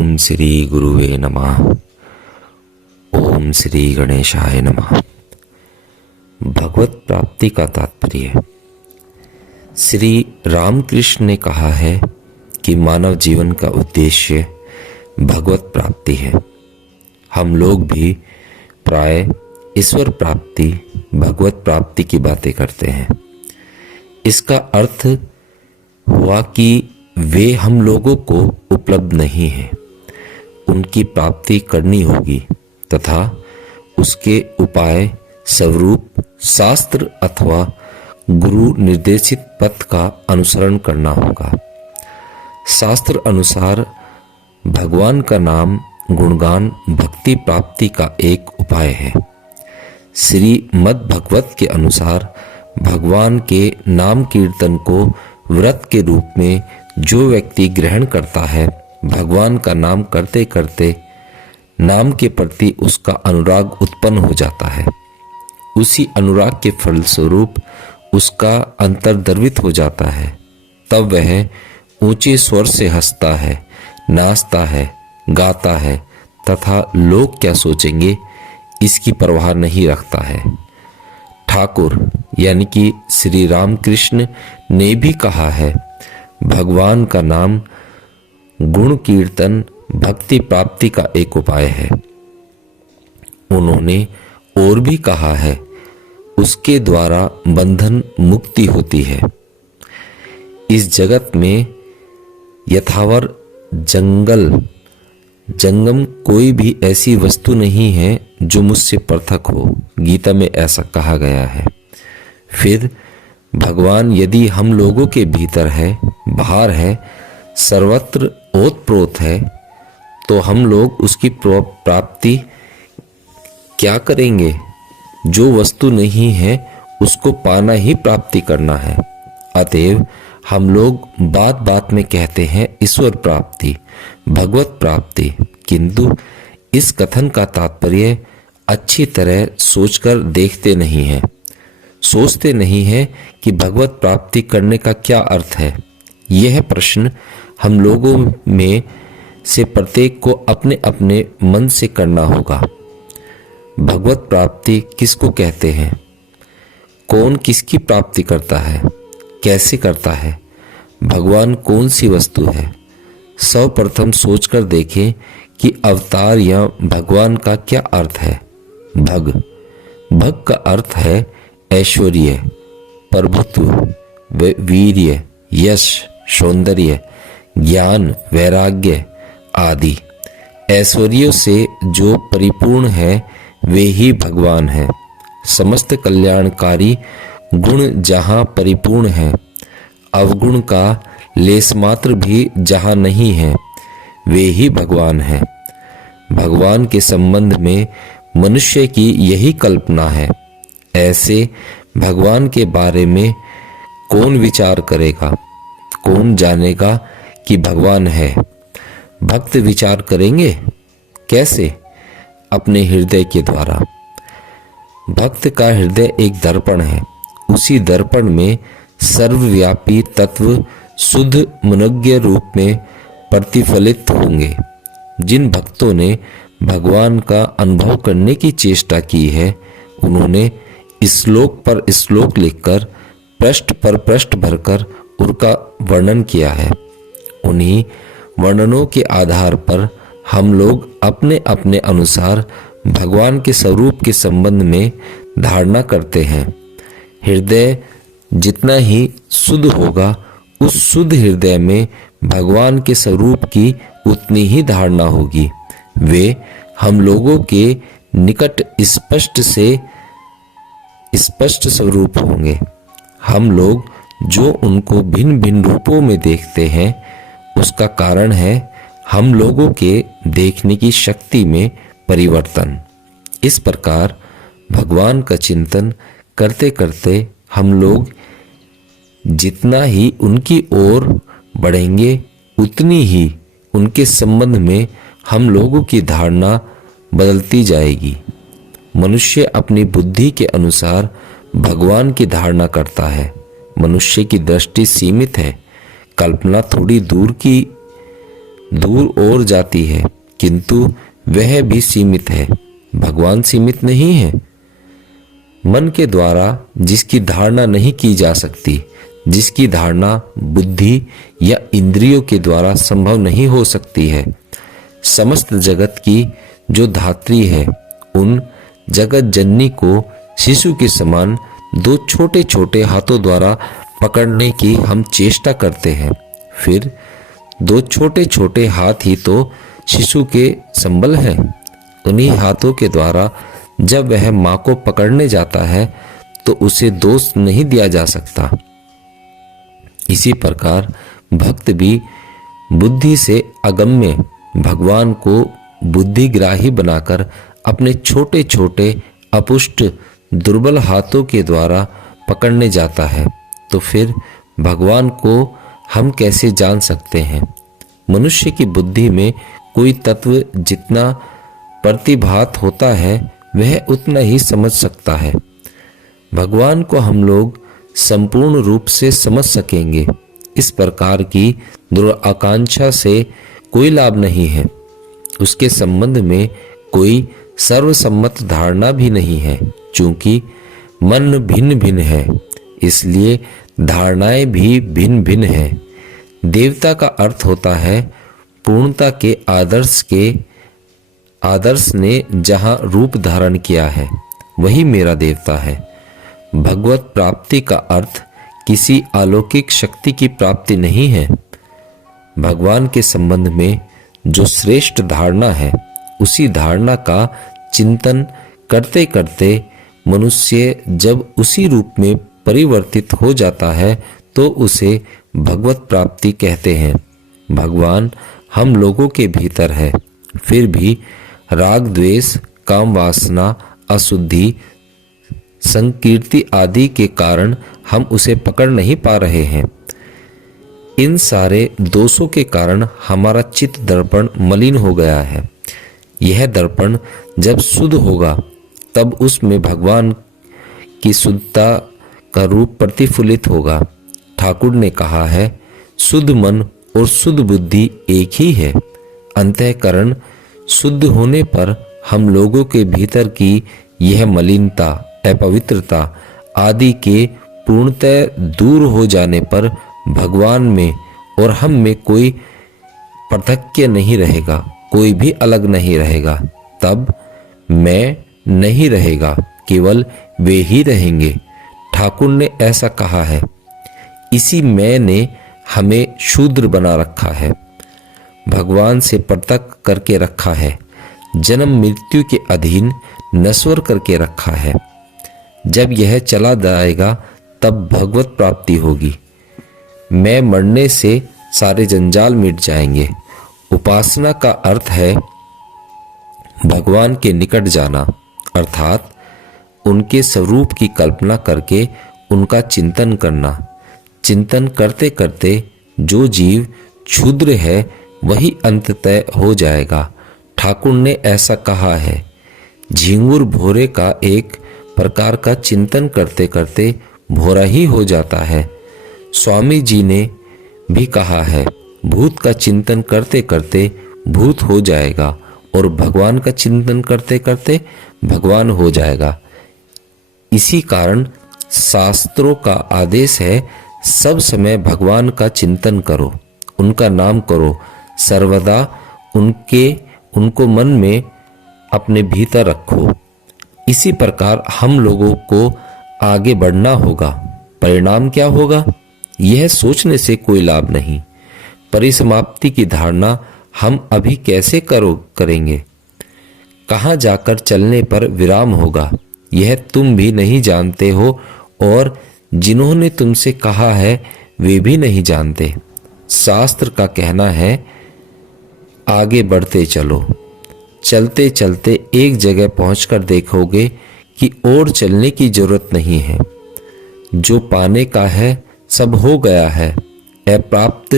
ओम श्री गुरुवे नमः। ओम श्री गणेशाय नमः। भगवत प्राप्ति का तात्पर्य। श्री रामकृष्ण ने कहा है कि मानव जीवन का उद्देश्य भगवत प्राप्ति है। हम लोग भी प्राय ईश्वर प्राप्ति, भगवत प्राप्ति की बातें करते हैं। इसका अर्थ हुआ कि वे हम लोगों को उपलब्ध नहीं है, उनकी प्राप्ति करनी होगी तथा उसके उपाय स्वरूप शास्त्र अथवा गुरु निर्देशित पथ का अनुसरण करना होगा। शास्त्र अनुसार भगवान का नाम गुणगान भक्ति प्राप्ति का एक उपाय है। श्रीमद् भगवत के अनुसार भगवान के नाम कीर्तन को व्रत के रूप में जो व्यक्ति ग्रहण करता है, भगवान का नाम करते करते नाम के प्रति उसका अनुराग उत्पन्न हो जाता है। उसी अनुराग के फलस्वरूप उसका अंतर द्रवित हो जाता है। तब वह ऊंचे स्वर से हंसता है, नाचता है, गाता है तथा लोग क्या सोचेंगे इसकी परवाह नहीं रखता है। ठाकुर यानी कि श्री रामकृष्ण ने भी कहा है, भगवान का नाम गुण कीर्तन भक्ति प्राप्ति का एक उपाय है। उन्होंने और भी कहा है, उसके द्वारा बंधन मुक्ति होती है। इस जगत में यथावर जंगम कोई भी ऐसी वस्तु नहीं है जो मुझसे पृथक हो। गीता में ऐसा कहा गया है। फिर भगवान यदि हम लोगों के भीतर है, बाहर है, सर्वत्र ओतप्रोत है, तो हम लोग उसकी प्राप्ति क्या करेंगे? जो वस्तु नहीं है उसको पाना ही प्राप्ति करना है। अतएव हम लोग बात बात में कहते हैं ईश्वर प्राप्ति, भगवत प्राप्ति, किंतु इस कथन का तात्पर्य अच्छी तरह सोचकर देखते नहीं हैं। सोचते नहीं हैं कि भगवत प्राप्ति करने का क्या अर्थ है। यह प्रश्न हम लोगों में से प्रत्येक को अपने अपने मन से करना होगा। भगवत प्राप्ति किसको कहते हैं? कौन किसकी प्राप्ति करता है? कैसे करता है? भगवान कौन सी वस्तु है? सर्वप्रथम सोचकर देखें कि अवतार या भगवान का क्या अर्थ है। भग का अर्थ है ऐश्वर्य, प्रभुत्व, वीर्य, यश, सौंदर्य, ज्ञान, वैराग्य आदि। ऐश्वर्यों से जो परिपूर्ण है वे ही भगवान हैं। समस्त कल्याणकारी गुण जहाँ परिपूर्ण हैं, अवगुण का लेस मात्र भी जहाँ नहीं है, वे ही भगवान हैं। भगवान के संबंध में मनुष्य की यही कल्पना है। ऐसे भगवान के बारे में कौन विचार करेगा? कौन जानेगा कि भगवान है? भक्त विचार करेंगे। कैसे? अपने हृदय के द्वारा। भक्त का हृदय एक दर्पण है। उसी दर्पण में सर्वव्यापी तत्व शुद्ध मनोज्ञ रूप में प्रतिफलित होंगे। जिन भक्तों ने भगवान का अनुभव करने की चेष्टा की है, उन्होंने श्लोक पर श्लोक लिखकर पृष्ठ पर पृष्ठ भरकर उनका वर्णन किया है। उन्हीं वर्णनों के आधार पर हम लोग अपने अपने अनुसार भगवान के स्वरूप के संबंध में धारणा करते हैं। हृदय जितना ही शुद्ध होगा, उस शुद्ध हृदय में भगवान के स्वरूप की उतनी ही धारणा होगी। वे हम लोगों के निकट स्पष्ट स्वरूप होंगे। हम लोग जो उनको भिन्न भिन्न रूपों में देखते हैं, उसका कारण है हम लोगों के देखने की शक्ति में परिवर्तन। इस प्रकार भगवान का चिंतन करते करते हम लोग जितना ही उनकी ओर बढ़ेंगे, उतनी ही उनके संबंध में हम लोगों की धारणा बदलती जाएगी। मनुष्य अपनी बुद्धि के अनुसार भगवान की धारणा करता है। मनुष्य की दृष्टि सीमित है, कल्पना थोड़ी दूर की दूर और जाती है, किंतु वह भी सीमित है। भगवान सीमित नहीं है। मन के द्वारा जिसकी धारणा नहीं की जा सकती, जिसकी धारणा बुद्धि या इंद्रियों के द्वारा संभव नहीं हो सकती है, समस्त जगत की जो धात्री है, उन जगत जननी को शिशु के समान दो छोटे छोटे हाथों द्वारा पकड़ने की हम चेष्टा करते हैं। फिर दो छोटे छोटे हाथ ही तो शिशु के संबल हैं। उन्हीं हाथों के द्वारा जब वह मां को पकड़ने जाता है तो उसे दोष नहीं दिया जा सकता। इसी प्रकार भक्त भी बुद्धि से अगम्य भगवान को बुद्धिग्राही बनाकर अपने छोटे छोटे अपुष्ट दुर्बल हाथों के द्वारा पकड़ने जाता है, तो फिर भगवान को हम कैसे जान सकते हैं? मनुष्य की बुद्धि में कोई तत्व जितना प्रतिभात होता है वह उतना ही समझ सकता है। भगवान को हम लोग संपूर्ण रूप से समझ सकेंगे, इस प्रकार की दुराकांक्षा से कोई लाभ नहीं है। उसके संबंध में कोई सर्वसम्मत धारणा भी नहीं है। चूंकि मन भिन्न भिन्न है, इसलिए धारणाएं भी भिन्न भिन्न हैं। देवता का अर्थ होता है पूर्णता के आदर्श ने जहां रूप धारण किया है वही मेरा देवता है। भगवत प्राप्ति का अर्थ किसी अलौकिक शक्ति की प्राप्ति नहीं है। भगवान के संबंध में जो श्रेष्ठ धारणा है, उसी धारणा का चिंतन करते करते मनुष्य जब उसी रूप में परिवर्तित हो जाता है तो उसे भगवत प्राप्ति कहते हैं। भगवान हम लोगों के भीतर है, फिर भी राग द्वेष काम वासना अशुद्धि संकीर्ति आदि के कारण हम उसे पकड़ नहीं पा रहे हैं। इन सारे दोषों के कारण हमारा चित्त दर्पण मलिन हो गया है। यह दर्पण जब शुद्ध होगा तब उसमें भगवान की शुद्धता का रूप प्रतिफलित होगा। ठाकुर ने कहा है, शुद्ध मन और शुद्ध बुद्धि एक ही है। अंतःकरण शुद्ध होने पर हम लोगों के भीतर की यह मलिनता अपवित्रता आदि के पूर्णतः दूर हो जाने पर भगवान में और हम में कोई पृथक्य नहीं रहेगा, कोई भी अलग नहीं रहेगा। तब मैं नहीं रहेगा, केवल वे ही रहेंगे। ठाकुर ने ऐसा कहा है। इसी मैं ने हमें शूद्र बना रखा है, भगवान से पृथक करके रखा है, जन्म मृत्यु के अधीन नश्वर करके रखा है। जब यह चला जाएगा तब भगवत प्राप्ति होगी। मैं मरने से सारे जंजाल मिट जाएंगे। उपासना का अर्थ है भगवान के निकट जाना, अर्थात उनके स्वरूप की कल्पना करके उनका चिंतन करना। चिंतन करते करते जो जीव क्षुद्र है वही अंततः हो जाएगा। ठाकुर ने ऐसा कहा है। झिंगुर भोरे का एक प्रकार का चिंतन करते करते भोरा ही हो जाता है। स्वामी जी ने भी कहा है, भूत का चिंतन करते करते भूत हो जाएगा और भगवान का चिंतन करते करते भगवान हो जाएगा। इसी कारण शास्त्रों का आदेश है, सब समय भगवान का चिंतन करो, उनका नाम करो, सर्वदा उनको मन में अपने भीतर रखो। इसी प्रकार हम लोगों को आगे बढ़ना होगा। परिणाम क्या होगा, यह सोचने से कोई लाभ नहीं। परिसमाप्ति की धारणा हम अभी कैसे करेंगे? कहाँ जाकर चलने पर विराम होगा, यह तुम भी नहीं जानते हो और जिन्होंने तुमसे कहा है वे भी नहीं जानते। शास्त्र का कहना है, आगे बढ़ते चलो। चलते चलते एक जगह पहुंचकर देखोगे कि और चलने की जरूरत नहीं है। जो पाने का है सब हो गया है, अप्राप्त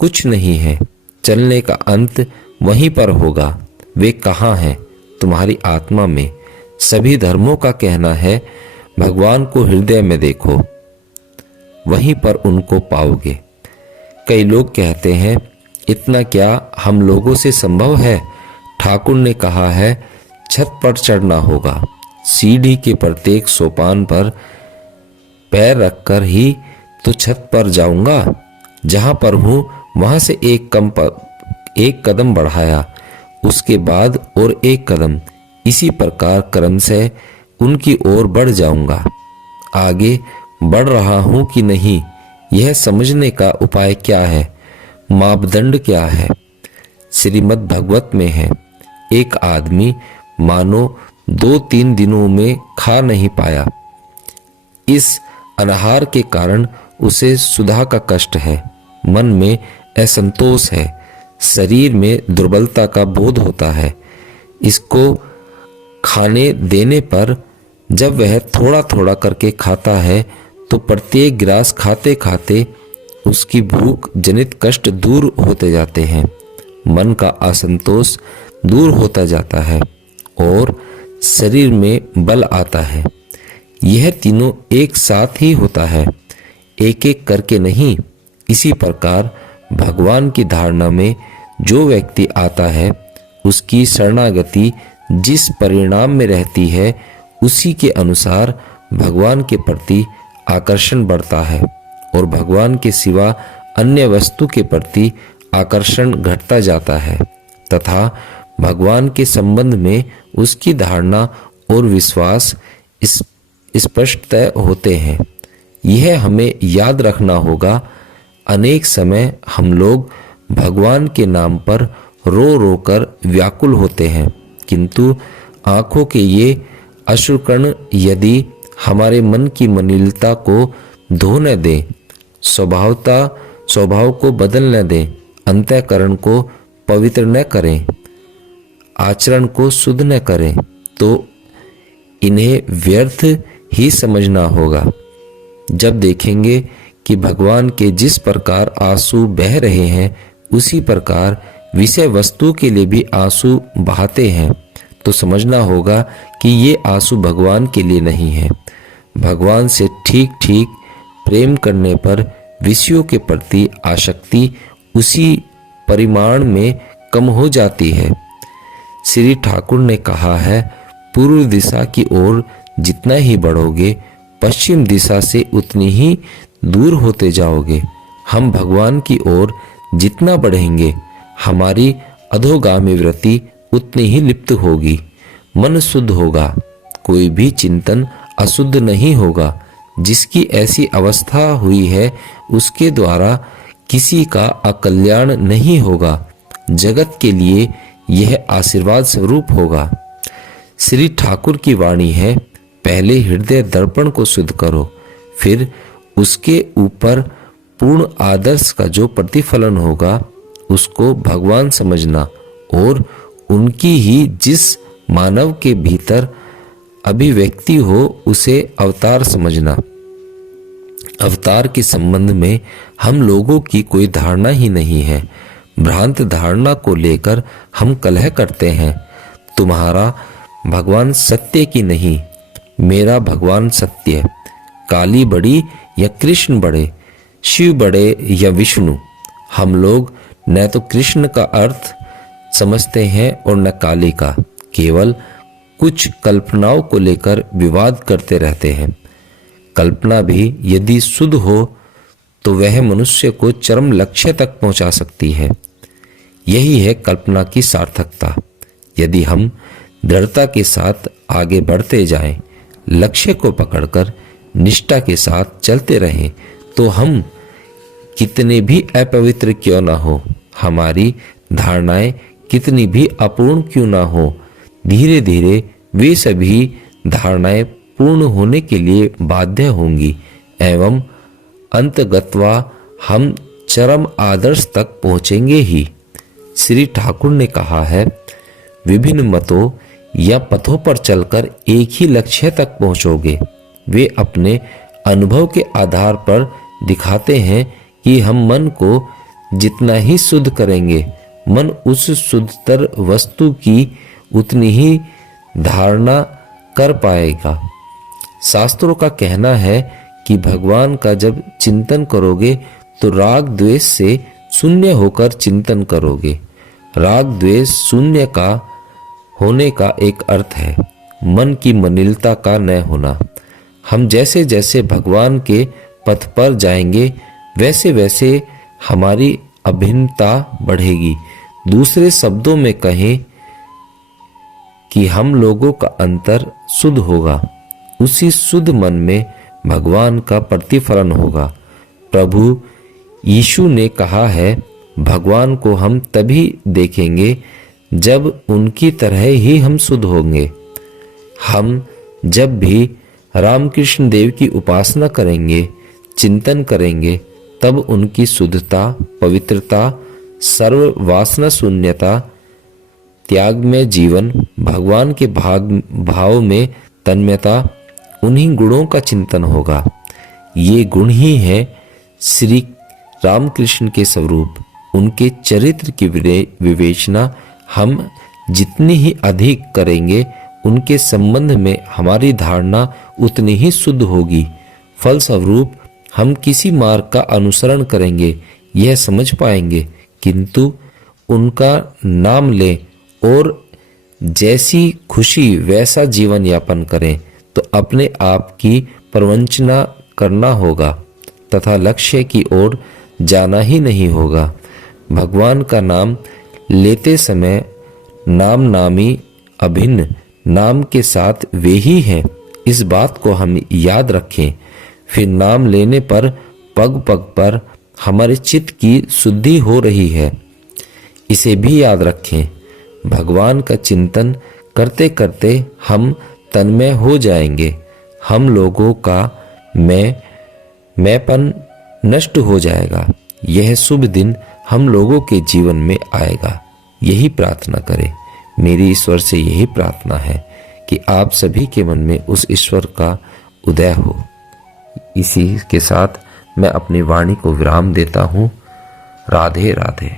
कुछ नहीं है। चलने का अंत वहीं पर होगा। वे कहाँ हैं? तुम्हारी आत्मा में। सभी धर्मों का कहना है, भगवान को हृदय में देखो, वहीं पर उनको पाओगे। कई लोग कहते हैं इतना क्या हम लोगों से संभव है? ठाकुर ने कहा है, छत पर चढ़ना होगा। सीढ़ी के प्रत्येक सोपान पर पैर रखकर ही तो छत पर जाऊंगा। जहां पर हूं वहां से एक कदम बढ़ाया, उसके बाद और एक कदम, इसी प्रकार क्रम से उनकी ओर बढ़ जाऊंगा। आगे बढ़ रहा हूं कि नहीं, यह समझने का उपाय क्या है, मापदंड क्या है? श्रीमद् भागवत में है, एक आदमी मानो 2-3 दिनों में खा नहीं पाया। इस अनाहार के कारण उसे सुधा का कष्ट है, मन में असंतोष है, शरीर में दुर्बलता का बोध होता है। इसको खाने देने पर जब वह थोड़ा थोड़ा करके खाता है तो प्रत्येक गिलास खाते खाते उसकी भूख जनित कष्ट दूर होते जाते हैं, मन का असंतोष दूर होता जाता है और शरीर में बल आता है। यह तीनों एक साथ ही होता है, एक एक करके नहीं। इसी प्रकार भगवान की धारणा में जो व्यक्ति आता है, उसकी शरणागति जिस परिणाम में रहती है, उसी के अनुसार भगवान के प्रति आकर्षण बढ़ता है और भगवान के सिवा अन्य वस्तु के प्रति आकर्षण घटता जाता है तथा भगवान के संबंध में उसकी धारणा और विश्वास स्पष्टतः होते हैं। यह हमें याद रखना होगा। अनेक समय हम लोग भगवान के नाम पर रो रो कर व्याकुल होते हैं, किंतु आंखों के ये अश्रुकण यदि हमारे मन की मलिनता को धो न दें, स्वभाव को बदल न दें, अंतःकरण को पवित्र न करें, आचरण को शुद्ध न करें, तो इन्हें व्यर्थ ही समझना होगा। जब देखेंगे कि भगवान के जिस प्रकार आंसू बह रहे हैं, उसी प्रकार विषय वस्तु के लिए भी आंसू बहाते हैं, तो समझना होगा कि ये आंसू भगवान के लिए नहीं है। भगवान से ठीक ठीक प्रेम करने पर विषयों के प्रति आसक्ति उसी परिमाण में कम हो जाती है। श्री ठाकुर ने कहा है, पूर्व दिशा की ओर जितना ही बढ़ोगे, पश्चिम दिशा से उतनी ही दूर होते जाओगे। हम भगवान की ओर जितना बढ़ेंगे, हमारी अधोगामी वृत्ति उतनी ही लिप्त होगी। मन शुद्ध होगा, कोई भी चिंतन अशुद्ध नहीं होगा। जिसकी ऐसी अवस्था हुई है, उसके द्वारा किसी का अकल्याण नहीं होगा, जगत के लिए यह आशीर्वाद स्वरूप होगा। श्री ठाकुर की वाणी है, पहले हृदय दर्पण को शुद्ध करो, फिर उसके ऊपर पूर्ण आदर्श का जो प्रतिफलन होगा उसको भगवान समझना और उनकी ही जिस मानव के भीतर अभिव्यक्ति हो उसे अवतार समझना। अवतार के संबंध में हम लोगों की कोई धारणा ही नहीं है। भ्रांत धारणा को लेकर हम कलह करते हैं। तुम्हारा भगवान सत्य की नहीं, मेरा भगवान सत्य। काली बड़ी या कृष्ण बड़े, शिव बड़े या विष्णु, हम लोग न तो कृष्ण का अर्थ समझते हैं और न काली का, केवल कुछ कल्पनाओं को लेकर विवाद करते रहते हैं। कल्पना भी यदि शुद्ध हो तो वह मनुष्य को चरम लक्ष्य तक पहुंचा सकती है। यही है कल्पना की सार्थकता। यदि हम दृढ़ता के साथ आगे बढ़ते जाएं, लक्ष्य को पकड़कर निष्ठा के साथ चलते रहें, तो हम कितने भी अपवित्र क्यों ना हो, हमारी धारणाएं कितनी भी अपूर्ण क्यों ना हो, धीरे धीरे वे सभी धारणाएं पूर्ण होने के लिए बाध्य होंगी एवं अंतगत्वा हम चरम आदर्श तक पहुंचेंगे ही। श्री ठाकुर ने कहा है, विभिन्न मतों या पथों पर चलकर एक ही लक्ष्य तक पहुंचोगे। वे अपने अनुभव के आधार पर दिखाते हैं कि हम मन को जितना ही शुद्ध करेंगे, मन उस शुद्धतर वस्तु की उतनी ही धारणा कर पाएगा। शास्त्रों का कहना है कि भगवान का जब चिंतन करोगे तो राग द्वेष से शून्य होकर चिंतन करोगे। राग द्वेष शून्य का होने का एक अर्थ है मन की मलिनता का न होना। हम जैसे जैसे भगवान के पथ पर जाएंगे वैसे वैसे हमारी अभिन्नता बढ़ेगी। दूसरे शब्दों में कहें कि हम लोगों का अंतर शुद्ध होगा। उसी शुद्ध मन में भगवान का प्रतिफलन होगा। प्रभु यीशु ने कहा है, भगवान को हम तभी देखेंगे जब उनकी तरह ही हम शुद्ध होंगे। हम जब भी रामकृष्ण देव की उपासना करेंगे, चिंतन करेंगे, तब उनकी शुद्धता, पवित्रता, सर्व वासना शून्यता, त्याग में जीवन, भगवान के भाव में तन्मयता, उन्हीं गुणों का चिंतन होगा। ये गुण ही है श्री रामकृष्ण के स्वरूप। उनके चरित्र की विवेचना हम जितनी ही अधिक करेंगे उनके संबंध में हमारी धारणा उतनी ही शुद्ध होगी। फलस्वरूप हम किसी मार्ग का अनुसरण करेंगे यह समझ पाएंगे, किंतु उनका नाम लें और जैसी खुशी वैसा जीवन यापन करें तो अपने आप की प्रवंचना करना होगा तथा लक्ष्य की ओर जाना ही नहीं होगा। भगवान का नाम लेते समय नाम नामी अभिन्न नाम के साथ वे ही हैं, इस बात को हम याद रखें। फिर नाम लेने पर पग पग पर हमारे चित्त की शुद्धि हो रही है, इसे भी याद रखें। भगवान का चिंतन करते करते हम तन्मय हो जाएंगे। हम लोगों का मैंपन नष्ट हो जाएगा। यह शुभ दिन हम लोगों के जीवन में आएगा। यही प्रार्थना करें। मेरी ईश्वर से यही प्रार्थना है कि आप सभी के मन में उस ईश्वर का उदय हो। इसी के साथ मैं अपनी वाणी को विराम देता हूँ। राधे राधे।